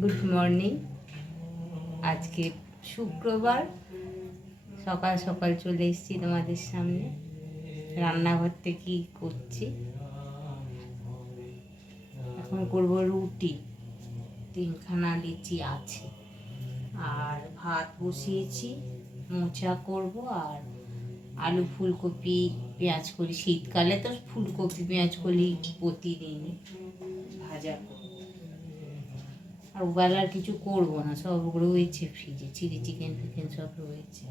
Good morning. আজকে শুক্রবার, সকাল সকাল চলে এসেছি তোমাদের সামনে। রান্নাঘর থেকেই করছি। এখন করব রুটি, 3খানা লিচি আছে, আর ভাত বসিয়েছি, মোচা করব, আর আলু ফুলকপি পেঁয়াজ কলি। শীতকালে তো ফুলকপি পেঁয়াজ কলি প্রতিদিনই ভাজা করব। আর ওবেলা আর কিছু করবো না, সব রয়েছে ফ্রিজে, চিলি চিকেন ফিকেন সব রয়েছে।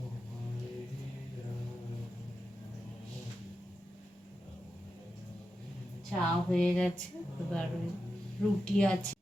চা হয়ে গেছে, এবার রুটি আছে।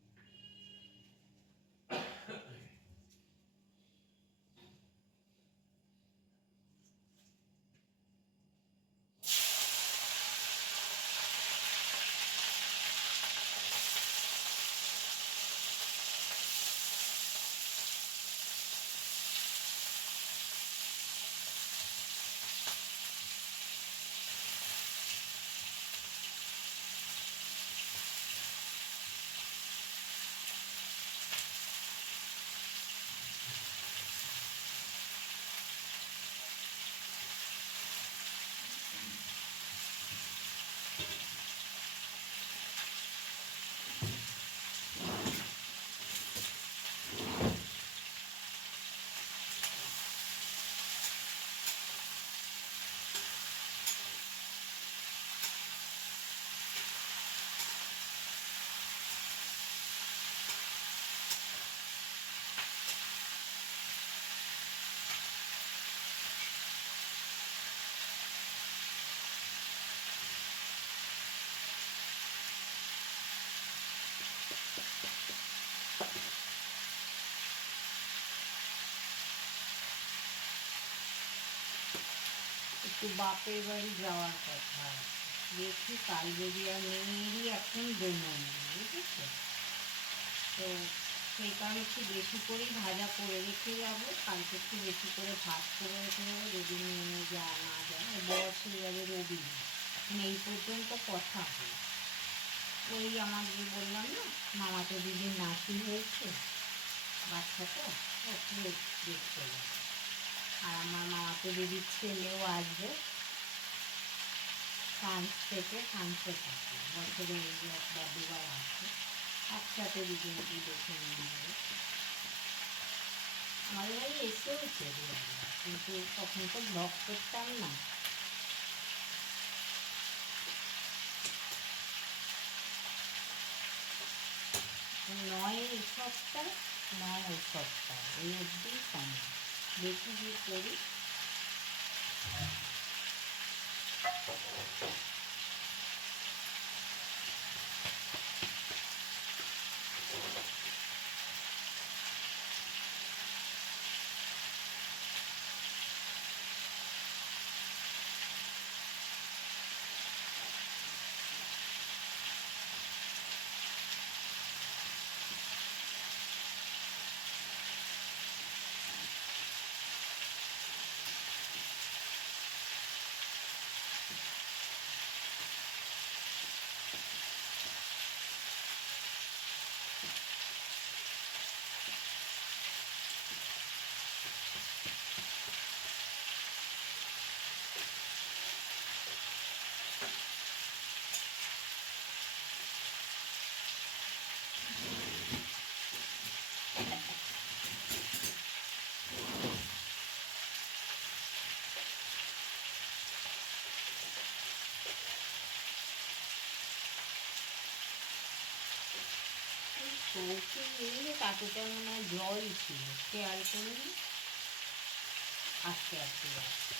একটু বাপের বাড়ি যাওয়ার কথা, দেখি কাল যদি আর মেয়েরই এখন বেরোনো, বুঝেছো তো। সেই কারণে একটু বেশি করেই ভাজা করে রেখে যাবো, কালকে একটু বেশি করে ভাত করে রেখে যাবো, যদি মেয়ে যা না যায়। বয়স হয়ে যাবে রবিবার, এই পর্যন্ত কথা হয়। ওই আমার যে বললাম না, মামাতো দিদির নাতি হয়েছে, বাচ্চাটা ওকে দেখতে যাবে। আর আমার মামাতো দিদির ছেলেও আসবে ফ্রান্স থেকে, ফ্রান্সে থাকে, বছরে একবার দুবার আসে, একসাথে দুজনকে দেখে নিয়ে যাবে। আমাদের বাড়ি এসেওছে, কিন্তু তখন তো ব্লগ করতাম না। নয় এই সপ্তাহ, নয় ওই সপ্তাহ, এই অবধি সময় দেখি যে করি। চৌকি নিয়ে তাতে মনে হয় জল ছিল, খেয়াল করিনি, আস্তে আস্তে যাচ্ছে।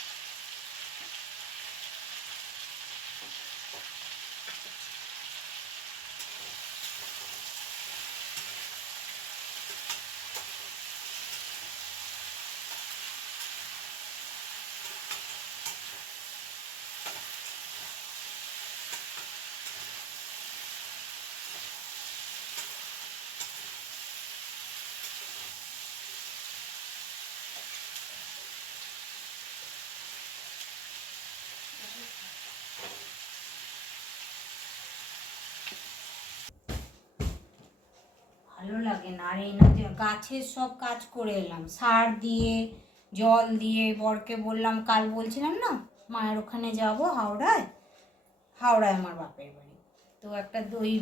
এই না গাছের সব কাজ করে এলাম, সার দিয়ে জল দিয়ে। বরকে বললাম, কাল বলছিলাম না মায়ের ওখানে যাব হাওড়ায় আমার বাপের বাড়ি, তো একটা দই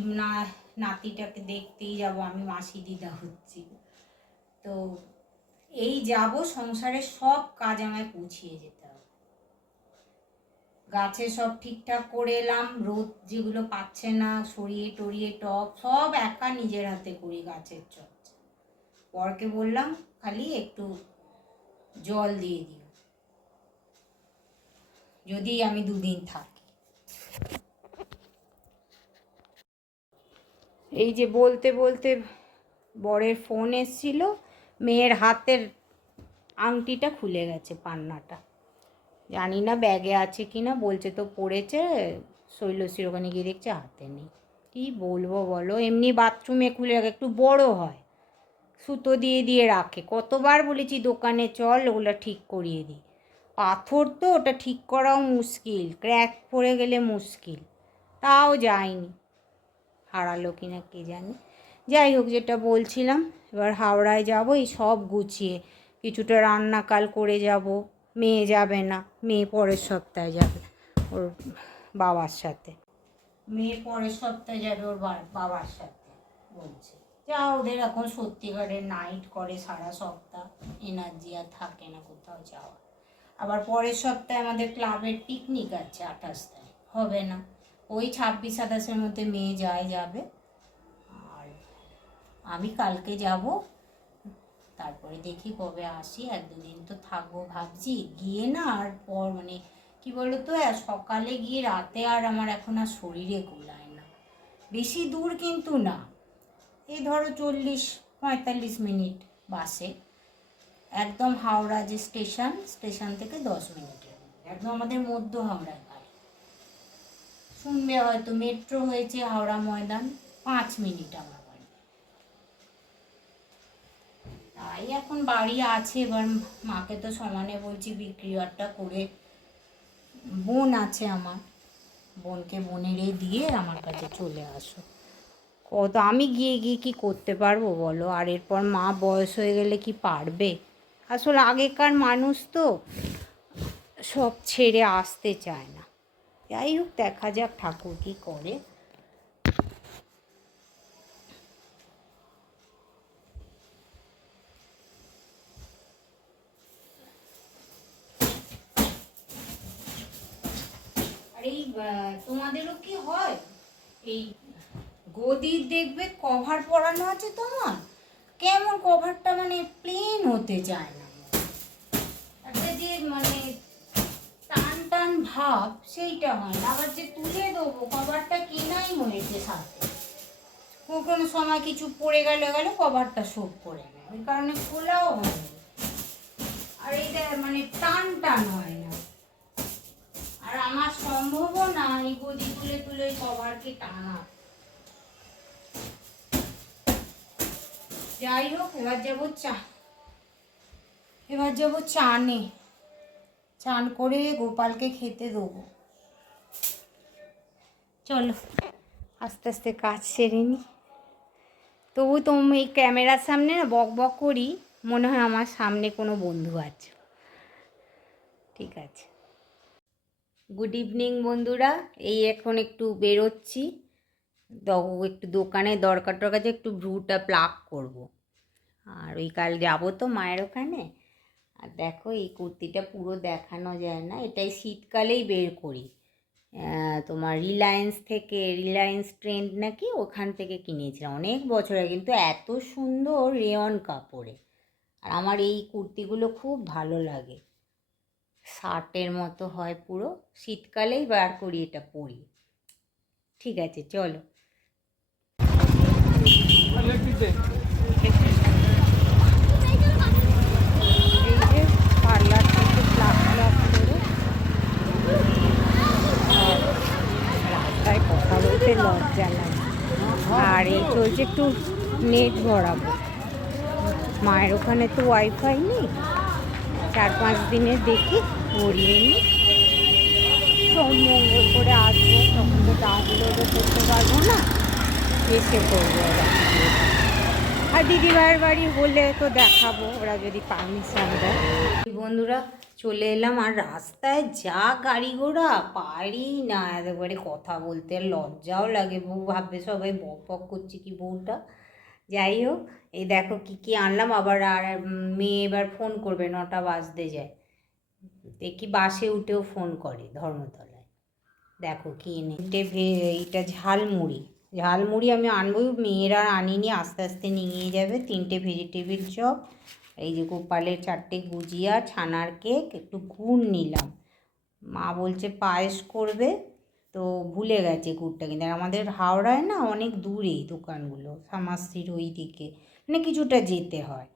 নাতিটাকে দেখতেই যাব, আমি মাসি দিদা হচ্ছি। তো এই যাব, সংসারের সব কাজ আমায় গুছিয়ে যেতে হবে। গাছে সব ঠিকঠাক করে এলাম, রোদ যেগুলো পাচ্ছে না সরিয়ে টরিয়ে টব সব একা নিজের হাতে করি গাছের চর্চা। বরকে বললাম খালি একটু জল দিয়ে দিও যদি আমি 2 দিন থাকি। এই যে বলতে বলতে বরের ফোন এসেছিল, মেয়ের হাতের আংটিটা খুলে গেছে, পান্নাটা, জানি না ব্যাগে আছে কি না, বলছে তো পড়েছে, শৈলশ্রীর ওখানে গিয়ে দেখছে হাতে নেই। কি বলবো বলো, এমনি বাথরুমে খুলে রাখে, একটু বড় হয়, সুতো দিয়ে দিয়ে রাখে। কতবার বলেছি দোকানে চল ওগুলো ঠিক করিয়ে দিই, পাথর তো ওটা ঠিক করাও মুশকিল, ক্র্যাক পড়ে গেলে মুশকিল, তাও যায়নি, হারালো কিনা কে জানে। যাই হোক, যেটা বলছিলাম, এবার হাওড়ায় যাব, এই সব গুছিয়ে কিছুটা রান্নাকাল করে যাব। মেয়ে যাবে না, মেয়ে পরের সপ্তাহে যাবে ওর বাবার সাথে, মেয়ে পরের সপ্তাহে যাবে ওর বাবার সাথে বলছে। যা ওদের এখন সত্যিকারের নাইট করে সারা সপ্তাহ, এনার্জি আর থাকে না কোথাও যাওয়া। আবার পরের সপ্তাহে আমাদের ক্লাবের পিকনিক আছে 28 তারিখ, হবে না, ওই 26-27-এর মধ্যে মেয়ে যাবে। আর আমি কালকে যাব, তারপরে দেখি কবে আসি, 1-2 দিন তো থাকবো ভাবছি। গিয়ে না আর পর মানে কি বলতো, সকালে গিয়ে রাতে আর আমার এখন আর শরীরে গোলায় না। বেশি দূর কিন্তু না, এই ধরো 40-45 মিনিট বাসে, একদম হাওড়া যে স্টেশন থেকে 10 মিনিটের, একদম আমাদের মধ্য হাওড়ায় বাড়ি। শুনবে হয়তো মেট্রো হয়েছে হাওড়া ময়দান, 5 মিনিট আমার বাড়ি। তাই এখন বাড়ি আছে, এবার মাকে তো সমানে বলছি বিক্রিয়াটা করে, বোন আছে আমার, বোনকে বোনেরে দিয়ে আমার কাছে চলে আসো। কত আমি গিয়ে কি করতে পারবো বলো, আর এরপর মা বয়স হয়ে গেলে কি পারবে। আসলে আগেকার মানুষ তো সব ছেড়ে আসতে চায় না। যাই হোক, দেখা যাক ঠাকুর কি করে। আর এই তোমাদেরও কি হয়, এই গদির দেখবে কভার পরানো আছে তোমার, কেমন কভারটা মানে প্লেন হতে চায় না, একটা যে মানে টান টান ভাব সেইটা হয় না। আবার যে তুলে দেবো কভারটা কেনাই হয়েছে সাথে, কোনো সময় কিছু পড়ে গেলে কভারটা শোক করে নেয়, ওই কারণে খোলাও হয়নি। আর এইটা মানে টান টান হয় না, আর আমার সম্ভবও না এই গদি তুলে তুলে কভারকে টানা। যাই হোক, এবার যাবো চানে, চান করে গোপালকে খেতে দেবো। চলো আস্তে আস্তে কাজ সেরে নি। তবু তুমি এই ক্যামেরার সামনে না বক বক করি, মনে হয় আমার সামনে কোনো বন্ধু আছে। ঠিক আছে, গুড ইভিনিং বন্ধুরা। এই এখন একটু বেরোচ্ছি, একটু দোকানে দরকার যে একটু ভ্রুটা প্লাক করব। আর ওই কাল যাবো তো মায়ের ওখানে। আর দেখো, এই কুর্তিটা পুরো দেখানো যায় না, এটাই শীতকালেই বের করি, তোমার রিলায়েন্স ট্রেন্ড নাকি, ওখান থেকে কিনেছিলাম অনেক বছর আগে, কিন্তু এত সুন্দর রেয়ন কাপড়ে। আর আমার এই কুর্তিগুলো খুব ভালো লাগে, শার্টের মতো হয় পুরো, শীতকালেই বার করি এটা পরি। ঠিক আছে, চলো। এই যে পার্লার থেকে প্লাক করে রাস্তায় কথা বলতে লজ্জা লাগে। আর এই চলছে একটু নেট ভরাবো, মায়ের ওখানে তো ওয়াইফাই নেই, 4-5 দিনের দেখি ভরিয়ে নিই, সোম মঙ্গল করে আসবো, তখন তো ডাউনলোডও করতে পারবো না, এসে করবো। আর দিদিভাইয়ের বাড়ি হলে তো দেখাবো, ওরা যদি পারমিশন দেয়। বন্ধুরা চলে এলাম, আর রাস্তায় যা গাড়ি ঘোড়া পারি না একেবারে কথা বলতে, লজ্জাও লাগে। বউ ভাববে সবাই বক বক করছে কি বউটা। যাই হোক, এই দেখো কি কি আনলাম। আবার আর মেয়ে এবার ফোন করবে, 9টা বাজতে যায়। দেখি বাসে উঠেও ফোন করে ধর্মতলায়। দেখো কি এনে, এইটা ঝালমুড়ি। ঝালমুড়ি আমি আনবো, মেয়েরা আনিনি, আস্তে আস্তে নিয়ে যাবে। 3টে ভেজিটেবিল চপ, এই যে গোপালের 4টে গুজিয়া, ছানার কেক, একটু গুড় নিলাম। মা বলছে পায়েস করবে, তো ভুলে গেছে গুড়টা কিনতে। আর আমাদের হাওড়ায় না অনেক দূরেই দোকানগুলো, সামাশ্রীর ওই দিকে, মানে কিছুটা যেতে হয়।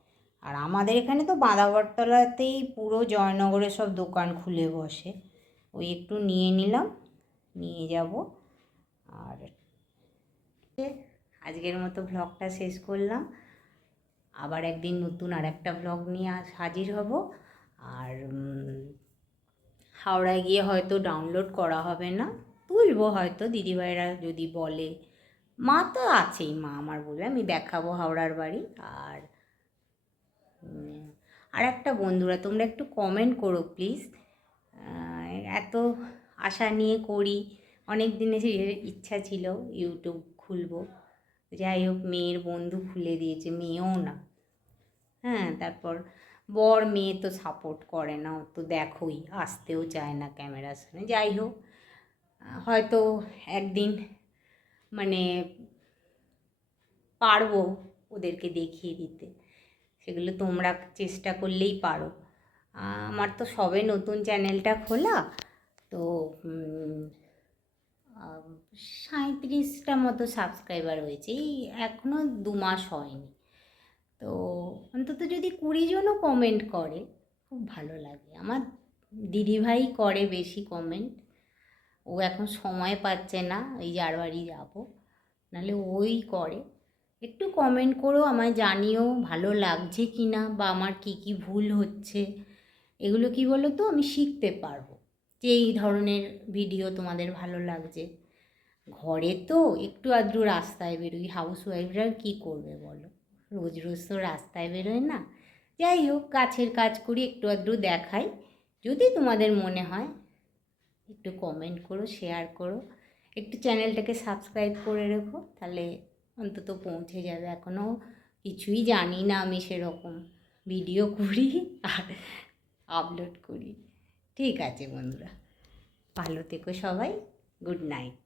আর আমাদের এখানে তো বাঁধাবরতলাতেই পুরো জয়নগরে সব দোকান খুলে বসে। ওই একটু নিয়ে নিলাম, নিয়ে যাব। আর আজকের মতো ব্লগটা শেষ করলাম। আবার একদিন নতুন আর একটা ব্লগ নিয়ে হাজির হব। আর হাওড়ায় গিয়ে হয়তো ডাউনলোড করা হবে না, তুলবো হয়তো দিদিভাইরা যদি বলে। মা তো আছেই, মা আমার বলবে, আমি দেখাবো হাওড়ার বাড়ি। আর একটা বন্ধুরা, তোমরা একটু কমেন্ট করো প্লিজ। এত আশা নিয়ে করি, অনেক দিনের ইচ্ছা ছিল ইউটিউব খুলবো। যাই হোক, মেয়ের বন্ধু খুলে দিয়েছে, মেয়েও না। হ্যাঁ, তারপর বর মেয়ে তো সাপোর্ট করে না, ও তো দেখোই, আসতেও চায় না ক্যামেরার সামনে। যাই হোক, হয়তো একদিন মানে পারবো ওদেরকে দেখিয়ে দিতে, সেগুলো তোমরা চেষ্টা করলেই পারো। আমার তো সবে নতুন চ্যানেলটা খোলা, তো 37টা মতো সাবস্ক্রাইবার হয়েছে, এই এখনও 2 মাস হয়নি। তো অন্তত যদি 20 জনও কমেন্ট করে খুব ভালো লাগে। আমার দিদিভাই করে বেশি কমেন্ট, ও এখন সময় পাচ্ছে না, এই যার বাড়ি যাবো, নাহলে ওই করে। একটু কমেন্ট করো, আমায় জানিও ভালো লাগছে কি না, বা আমার কি কি ভুল হচ্ছে। এগুলো কি বলো তো, আমি শিখতে পারবো যে এই ধরনের ভিডিও তোমাদের ভালো লাগছে। ঘরে তো একটু আধটু রাস্তায় বেরোই, হাউস ওয়াইফরা কী করবে বলো, রোজ রোজ তো রাস্তায় বেরোয় না। যাই হোক, গাছের কাজ করি, একটু আধটু দেখাই। যদি তোমাদের মনে হয় একটু কমেন্ট করো, শেয়ার করো, একটু চ্যানেলটাকে সাবস্ক্রাইব করে রেখো, তাহলে অন্তত পৌঁছে যাবে। এখনও কিছুই জানি না আমি, সেরকম ভিডিও করি আর আপলোড করি। ঠিক আছে বন্ধুরা, ভালো থেকো সবাই, গুড নাইট।